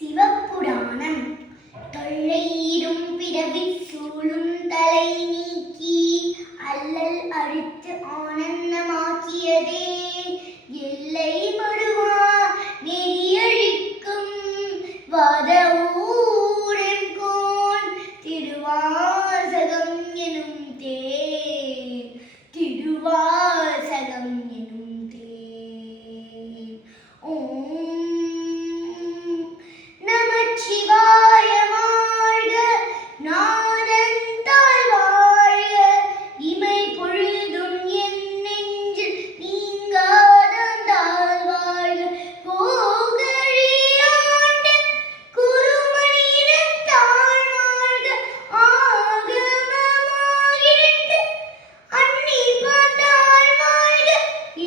சிவபுராணம். தொல்லையிடும் பிறவிச் சூழும் தலை நீக்கி அல்லல் அழித்து ஆனந்தமாக்கியதே எல்லை மடுவா நெறியழிக்கும் வாத ஊரென்கோன் திருவாசகம் எனும் திருவாசகம் எனும் ஓம் நமச்சிவாய வாழ்க, நாதந்தாள் வாழ்க, இமை பொழுதும் என் நெஞ்சில் நீங்காதந்தாள் வாழ்க. போகழியாண்ட குருமனிதன் தாழ் வாழ்க, ஆகமமாயிரண்டு அன்னி பார்த்தாள் வாழ்க.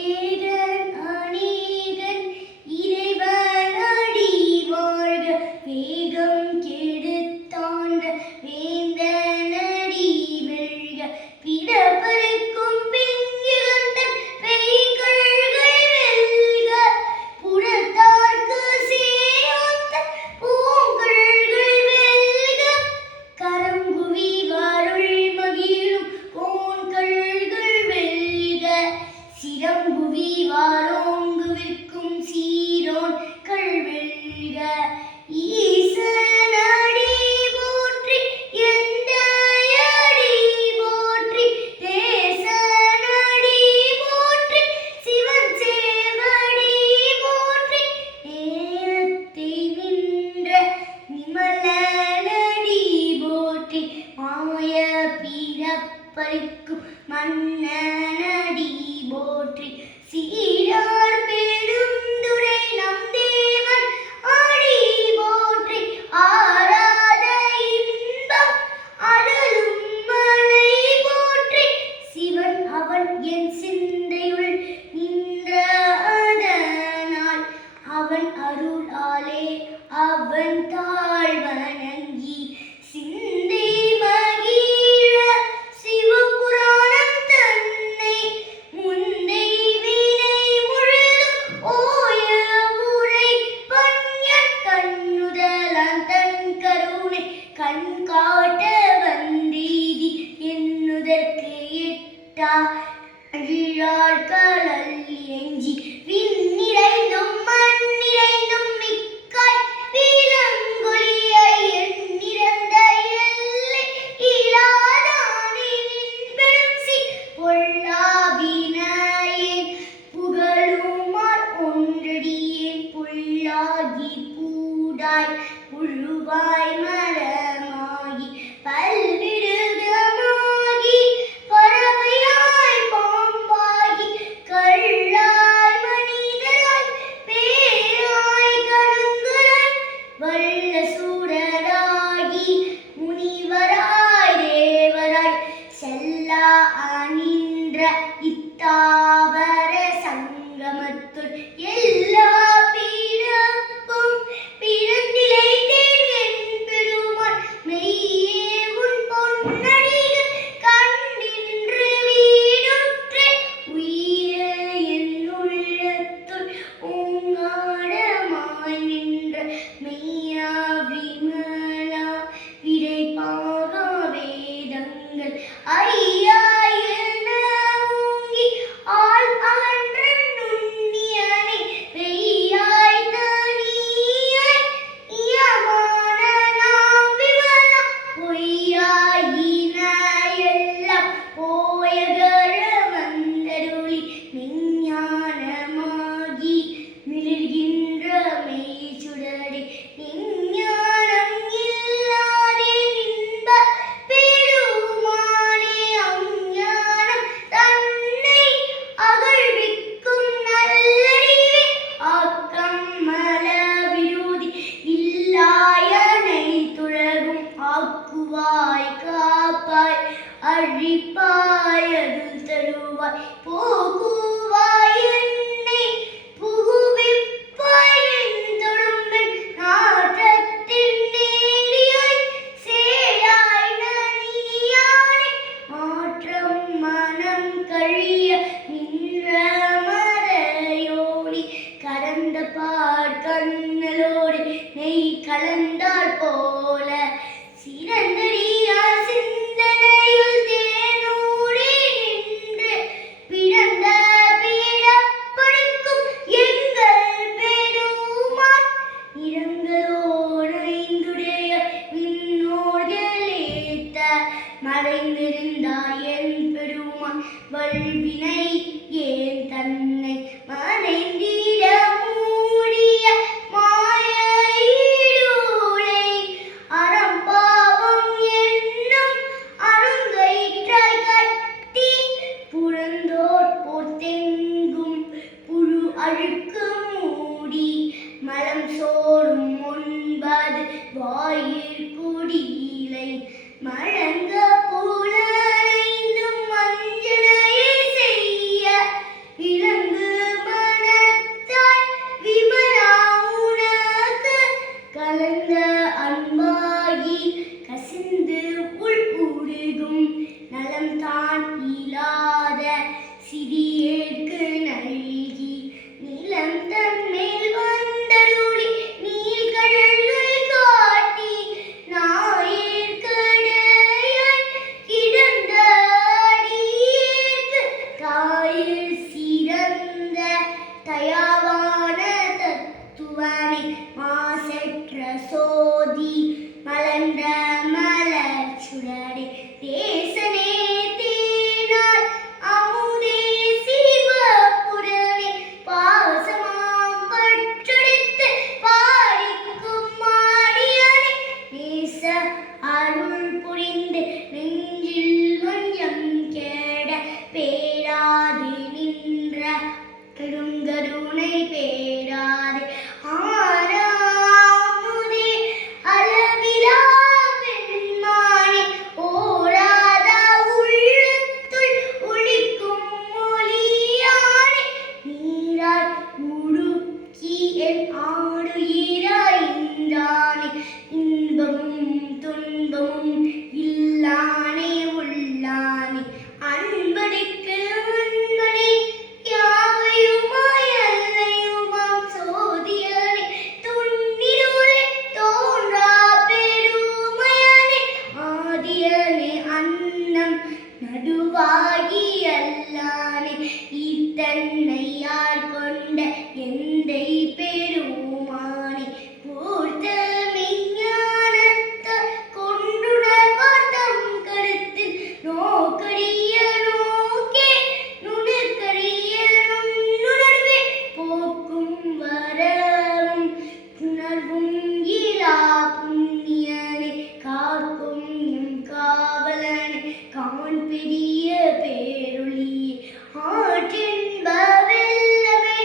ஏகன் அநேகன் இறைவன் அடி வாழ்க, வேகம் கெடுத்தாண்ட வேந்தனடி வெல்க. பிடபருக்கும் பிஞ்சுகண்டன் பெய்கள்கள் வெல்க, புறத்தார்க்கு சேயாத்த பூங்கள்கள் வெல்க. கரங்குவி வருள் மகிழும் கோன்கள்கள் வெல்க, சிரங்குவி வாரோங்குவிற்கும் சீரோன்கள் வெல்க. ஈசனடி போற்றி எந்தையடி போற்றி, தேசனடி போற்றி சிவன் சேவடி போற்றி, நேயத்தை நின்ற நிமலனடி போற்றி, மாய பிறப்பறுக்கும் மன்னனடி போற்றி, சீரார் பெருந்துரை நம் தேவன் அடி போற்றி, ஆராத இன்பம் அருளும் மலை போற்றி, சிவன் அவன் என் சிந்தையுள் நின்ற அதனால், அவன் அருளாலே அவன் தாழ் வணங்கி சிந்தை மகிழ சிவபுராணம் தன்னை முந்தை வினை முழுதும் ஓய உரை பஞ்ஞன் கண்ணுதலான் தன் கருணை கண் காட்ட வந்தீதி என்னுதற்கு எட்டா அழியார் கடல் எஞ்சி விண்ணிறைந்தும் மண்ணிறைந்தும் மிக்காய் விலங்கொழியை எண்ணிறந்த எல்லை இலாதானின் பெரும்சி பொல்லாவினையேன் புகழுமார் ஒன்றடியேன் புல்லாகி பூடாய் புழுவாய் மரமாகி பல்விடுகமாகி பறவையாய் பாம்பாகி கள்ளாய் மனிதராய் பேயாய் கடுங்கலாய் வல்ல சூரராகி முனிவராய் தேவராய் செல்லா அனின்ற இத்தாவர சங்கமத்துள் எல்லா பிறப்பும் பிறந்திலைத்தேன் என்பெருமான் நலம் சோறும் ஒன்பது வாயில் குடியிலை மழங்க புலனைந்தும் மஞ்சனையை செய்ய விலங்கு மனத்தாய் விமலா உனக்கு கலந்த அன்பாகி கசிந்து உள் உருகும் நலம் தான் இல்லாத சிறியேற்கு நல்கி நிலம் தன்மேல் வந்தருளி நீள்கடல்கள் காட்டி நாயிற்கடையாய் கிடந்த அடியேற்கு தாயில் சிறந்த தயாவான தத்துவனை மாசற்ற சோதி மலர்ந்த மலர் சுடரே தேசனே தேனார் அமுதே சிவபுரனே பாசமாம் பற்றெடுத்து பாரிக்கும் மாடியனே நேச அருள் புரிந்து நெஞ்சில் வஞ்சம் கேட பேராது நின்ற பெருங்கருணை பேராது ஆராமுதே அளவிலா பெண்மானே ஓராத உள்ளத்துள் ஒளிக்கும் மொழியானே நீராய் உருக்கி என் ஆடுயிராய்ந்தானே இன்பமும் துன்பமும் இல்லானே உள்ளானே அன்படிக்கு அன்பனே யாவையுமாய் அல்லையுமாம் சோதியனே துன்னிருளே தோன்றா பெருமையனே ஆதியனே அன்னம் நடுவாகி அல்லானே இத்தன்னை யார் கொண்ட எந்தை பெருமானே பூர்த்த மெய்ஞானத்தால் கொண்டுணர்வார் தம் கருத்தில் நோக்கரிய நோக்கே நுணர்கரிய நுண்ணுணர்வே போக்கும் வரவும் உணர்வும் இலா புண்ணியனே காக்கும் எம் காவலனே காண் பெரிய பேரொளியே ஆற்றின்ப வெள்ளமே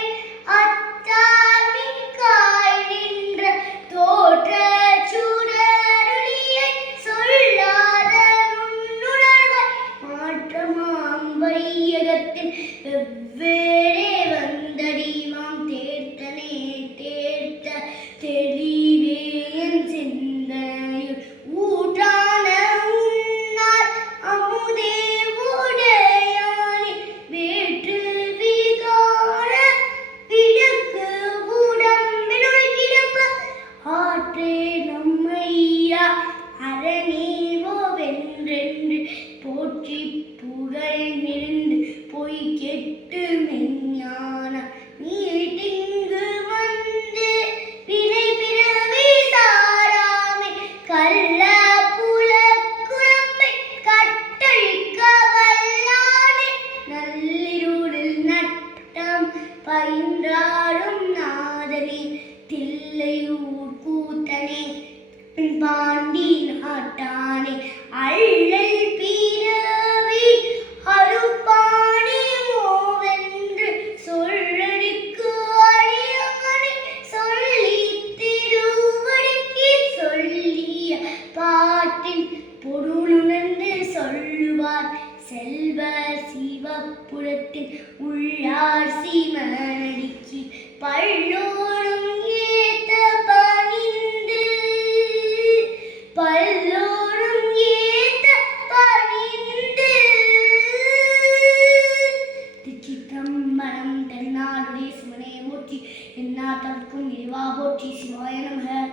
அத்தாமிக்காய் நின்ற தோற்ற சுடரொளியை சொல்லாத நுண்ணுணர்வாய் மாற்றமாம் வையகத்தில் வெவ்வேறே வந்தடிவாம் தேர்த்தனே தேர்த்த தெளிவே என் சிந்தையுள் ஊற்றான உன்னார் அமுதே உடையானே வேற்று விகார விடக்கு உடம்பினுள் கிடப்ப ஆற்றே நம்மையா அரணேவோவென்றென்று போற்றி புகழ் நிறந்து பொய் கெட்டு மெஞ்ஞான நீட்டிங்கு வந்து வினை பிறவி சாராமை கள்ள புலக்குழம்பை கட்டழிக்க வல்லானே நள்ளிருளில் நட்டம் பயின்றாடும் நாதனே தில்லையூர் கூத்தனே பாண்டி நாட்டானே அள்ளல் பிறவி அறுப்பானே மோவென்று சொல்லடிக்கு அழியானே சொல்லி திருவடிக்கு சொல்லிய பாட்டின் பொருளுணர்ந்து சொல்லுவார் செல்வர் சிவபுரத்தின் உள்ளார் சீமனடிக்கு பல்லோரும் ஏத்த பணிந்து பல்லோரும் ஏத்த பணிந்து திருச்சிற்றம்பலம் தென்னாடுடைய சிவனே போற்றி எந்நாட்டவர்க்கும் இறைவா போற்றி சிவாய நமக.